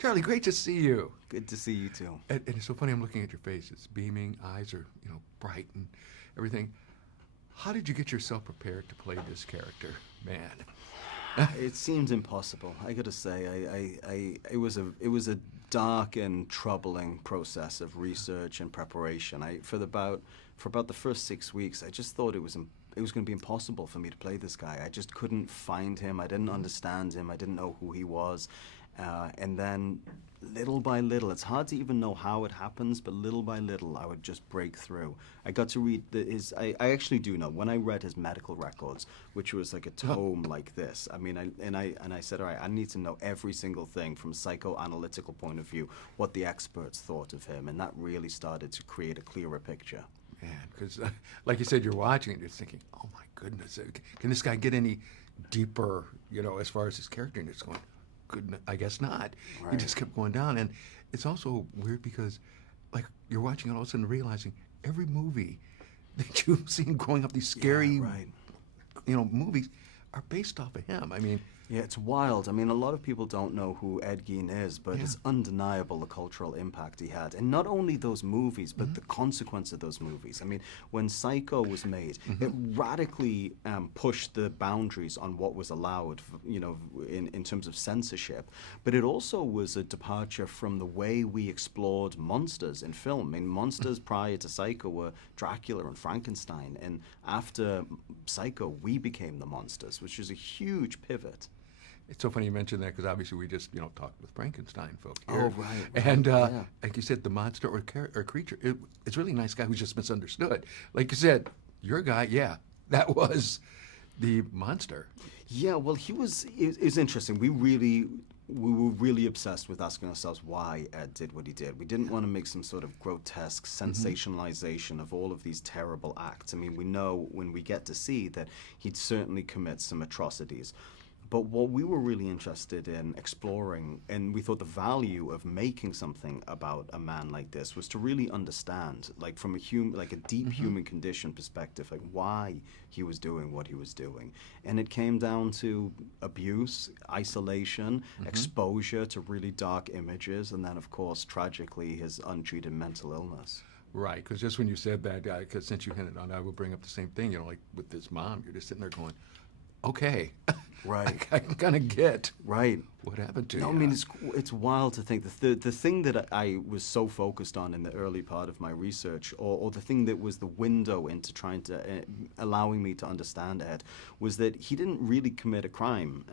Charlie, great to see you. Good to see you too. And it's so funny, I'm looking at your face. It's beaming, eyes are, bright and everything. How did you get yourself prepared to play this character, man? It seemed impossible. I got to say, it was a dark and troubling process of research and preparation. For about the first 6 weeks, I just thought it was going to be impossible for me to play this guy. I just couldn't find him. I didn't understand him. I didn't know who he was. And then, little by little, it's hard to even know how it happens, but little by little, I would just break through. I got to read I actually do know, when I read his medical records, which was like a tome like this, I mean, I said, all right, I need to know every single thing from a psychoanalytical point of view, what the experts thought of him, and that really started to create a clearer picture. Man, because like you said, you're watching it, you're thinking, oh my goodness, can this guy get any deeper, as far as his character? And it's going, goodness, I guess not. Right. He just kept going down. And it's also weird because, like, you're watching it all of a sudden realizing every movie that you've seen growing up, these scary, movies, are based off of him. I mean, yeah, it's wild. I mean, a lot of people don't know who Ed Gein is, but it's undeniable the cultural impact he had. And not only those movies, but the consequence of those movies. I mean, when Psycho was made, it radically pushed the boundaries on what was allowed, in terms of censorship. But it also was a departure from the way we explored monsters in film. I mean, monsters prior to Psycho were Dracula and Frankenstein. And after Psycho, we became the monsters, which is a huge pivot. It's so funny you mentioned that because obviously we just, talked with Frankenstein folk here. Oh, right. And like you said, the monster or creature, it's really a nice guy who's just misunderstood. Like you said, your guy, that was the monster. Yeah, well, it was interesting. We were really obsessed with asking ourselves why Ed did what he did. We didn't want to make some sort of grotesque sensationalization of all of these terrible acts. I mean, we know when we get to see that he'd certainly commit some atrocities. But what we were really interested in exploring, and we thought the value of making something about a man like this, was to really understand, like from a deep human condition perspective, like why he was doing what he was doing. And it came down to abuse, isolation, exposure to really dark images, and then, of course, tragically, his untreated mental illness. Right, because just when you said that, because since you hinted on, I will bring up the same thing, like with this mom, you're just sitting there going, okay. Right. I can kind of get right what happened to you. I mean, it's wild to think the thing that I was so focused on in the early part of my research, or the thing that was the window into trying to allowing me to understand Ed, was that he didn't really commit a crime,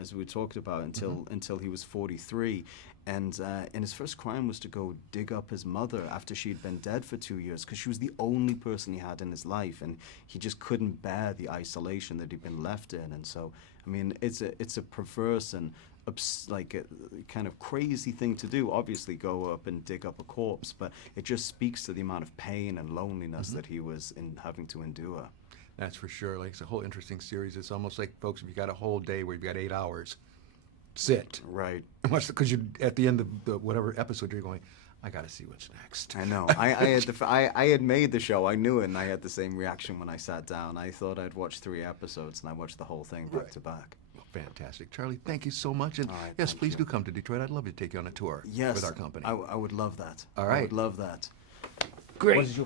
as we talked about, until he was 43. And his first crime was to go dig up his mother after she'd been dead for 2 years, because she was the only person he had in his life, and he just couldn't bear the isolation that he'd been left in. And so, I mean, it's a perverse and like a kind of crazy thing to do. Obviously, go up and dig up a corpse, but it just speaks to the amount of pain and loneliness that he was having to endure. That's for sure. Like, it's a whole interesting series. It's almost like, folks, if you got a whole day where you've got 8 hours. Sit. Right. Because you at the end of the whatever episode you're going, I got to see what's next. I know. I had made the show. I knew it, and I had the same reaction when I sat down. I thought I'd watch 3 episodes, and I watched the whole thing back to back. Well, fantastic. Charlie, thank you so much. And right, yes, please do come to Detroit. I'd love to take you on a tour with our company. I would love that. All right. I would love that. Great.